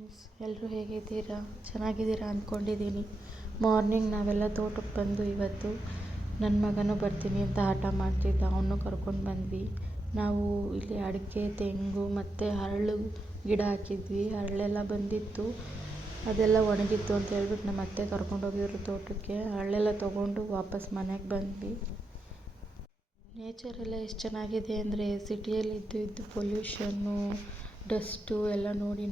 Friends, ಎಲ್ಲರೂ ಹೇಗಿದ್ದೀರಾ? ಚೆನ್ನಾಗಿದ್ದೀರಾ ಅಂದ್ಕೊಂಡಿದ್ದೀನಿ. ಮಾರ್ನಿಂಗ್ ನಾವೆಲ್ಲ ತೋಟಕ್ಕೆ ಬಂದು ಇವತ್ತು ನನ್ನ ಮಗನೂ ಬರ್ತೀನಿ ಅಂತ ಹಠ ಮಾಡ್ತಿದ್ದ. ಅವನು ಕರ್ಕೊಂಡು ಬಂದ್ವಿ. ನಾವು ಇಲ್ಲಿ ಅಡಿಕೆ, ತೆಂಗು ಮತ್ತು ಹರಳು ಗಿಡ ಹಾಕಿದ್ವಿ. ಹರಳೆಲ್ಲ ಬಂದಿತ್ತು, ಅದೆಲ್ಲ ಒಣಗಿತ್ತು ಅಂತ ಹೇಳ್ಬಿಟ್ಟು ನಮ್ಮ ಅತ್ತೆ ಕರ್ಕೊಂಡೋಗಿದ್ರು ತೋಟಕ್ಕೆ. ಹರಳೆಲ್ಲ ತೊಗೊಂಡು ವಾಪಸ್ ಮನೆಗೆ ಬಂದ್ವಿ. ನೇಚರೆಲ್ಲ ಎಷ್ಟು ಚೆನ್ನಾಗಿದೆ ಅಂದರೆ, ಸಿಟಿಯಲ್ಲಿ ಇದ್ದು ಪೊಲ್ಯೂಷನ್ನು, ಡಸ್ಟು ಎಲ್ಲ ನೋಡಿ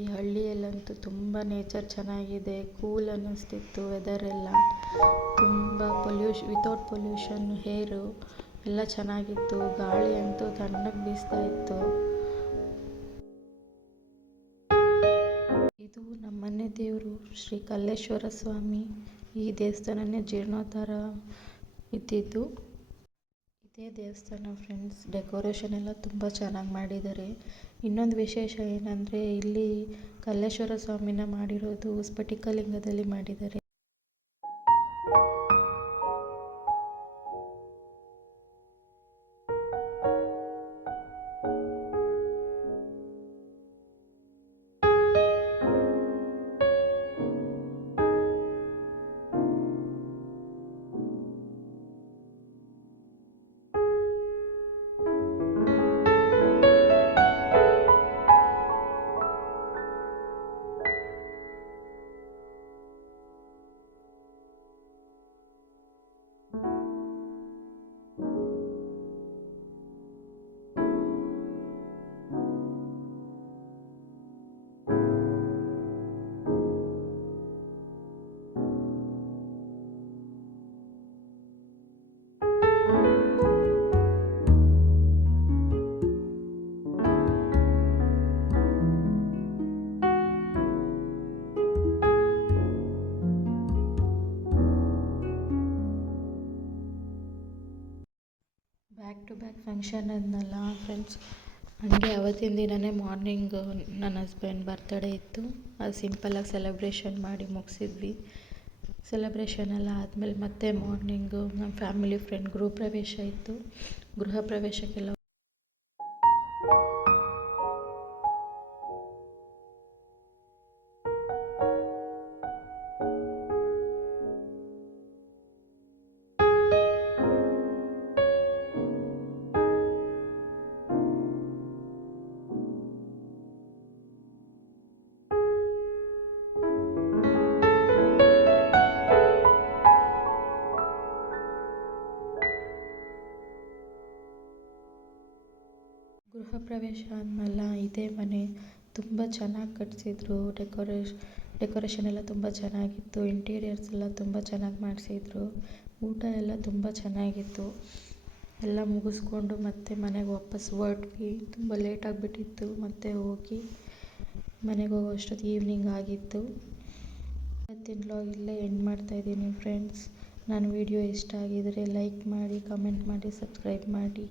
ಈ ಹಳ್ಳಿಯಲ್ಲಂತೂ ತುಂಬ ನೇಚರ್ ಚೆನ್ನಾಗಿದೆ. ಕೂಲ್ ಅನ್ನಿಸ್ತಿತ್ತು ವೆದರೆಲ್ಲ. ತುಂಬ ವಿತೌಟ್ ಪೊಲ್ಯೂಷನ್ ಏರು ಎಲ್ಲ ಚೆನ್ನಾಗಿತ್ತು. ಗಾಳಿ ಅಂತೂ ತಣ್ಣಗೆ ಬೀಸ್ತಾ ಇತ್ತು. ಇದು ನಮ್ಮನೆ ದೇವರು ಶ್ರೀ ಕಲ್ಲೇಶ್ವರ ಸ್ವಾಮಿ. ಈ ದೇವಸ್ಥಾನನೇ ಜೀರ್ಣೋದ್ಧಾರ ಇದ್ದಿದ್ದು ಇದೇ ದೇವಸ್ಥಾನ ಫ್ರೆಂಡ್ಸ್. ಡೆಕೋರೇಷನ್ ಎಲ್ಲ ತುಂಬ ಚೆನ್ನಾಗಿ ಮಾಡಿದ್ದಾರೆ. ಇನ್ನೊಂದು ವಿಶೇಷ ಏನಂದರೆ, ಇಲ್ಲಿ ಕಲ್ಲೇಶ್ವರ ಸ್ವಾಮಿನ ಮಾಡಿರೋದು ಸ್ಫಟಿಕಲಿಂಗದಲ್ಲಿ ಮಾಡಿದ್ದಾರೆ. ಬ್ಯಾಕ್ ಟು ಬ್ಯಾಕ್ ಫಂಕ್ಷನ್ ಅದನ್ನಲ್ಲ ಫ್ರೆಂಡ್ಸ್. ಹಾಗೆ ಅವತ್ತಿನ ದಿನವೇ ಮಾರ್ನಿಂಗ್ ನನ್ನ ಹಸ್ಬೆಂಡ್ ಬರ್ತಡೇ ಇತ್ತು. ಅದು ಸಿಂಪಲಾಗಿ ಸೆಲೆಬ್ರೇಷನ್ ಮಾಡಿ ಮುಗಿಸಿದ್ವಿ. ಸೆಲೆಬ್ರೇಷನ್ ಎಲ್ಲ ಆದಮೇಲೆ ಮತ್ತೆ ಮಾರ್ನಿಂಗು ನಮ್ಮ ಫ್ಯಾಮಿಲಿ ಫ್ರೆಂಡ್ ಗೃಹ ಪ್ರವೇಶ ಇತ್ತು. ಗೃಹ ಪ್ರವೇಶಕ್ಕೆಲ್ಲ ಗೃಹ ಪ್ರವೇಶ ಆದಮೇಲೆ ಇದೇ ಮನೆ ತುಂಬ ಚೆನ್ನಾಗಿ ಕಟ್ಟಿಸಿದ್ರು. ಡೆಕೋರೇಷನ್ ಎಲ್ಲ ತುಂಬ ಚೆನ್ನಾಗಿತ್ತು. ಇಂಟೀರಿಯರ್ಸ್ ಎಲ್ಲ ತುಂಬ ಚೆನ್ನಾಗಿ ಮಾಡಿಸಿದ್ರು. ಊಟ ಎಲ್ಲ ತುಂಬ ಚೆನ್ನಾಗಿತ್ತು. ಎಲ್ಲ ಮುಗಿಸ್ಕೊಂಡು ಮತ್ತೆ ಮನೆಗೆ ವಾಪಸ್ ಹೊರಟ್ವಿ. ತುಂಬ ಲೇಟ್ ಆಗಿಬಿಟ್ಟಿತ್ತು. ಮತ್ತೆ ಹೋಗಿ ಮನೆಗೆ ಹೋಗೋ ಅಷ್ಟೊತ್ತಿಗೆ ಈವ್ನಿಂಗ್ ಆಗಿತ್ತು. ಇವತ್ತಿನ ವ್ಲಾಗ್ ಇಲ್ಲೇ ಎಂಡ್ ಮಾಡ್ತಾಯಿದ್ದೀನಿ ಫ್ರೆಂಡ್ಸ್. ನನ್ನ ವಿಡಿಯೋ ಇಷ್ಟ ಆಗಿದರೆ ಲೈಕ್ ಮಾಡಿ, ಕಮೆಂಟ್ ಮಾಡಿ, ಸಬ್ಸ್ಕ್ರೈಬ್ ಮಾಡಿ.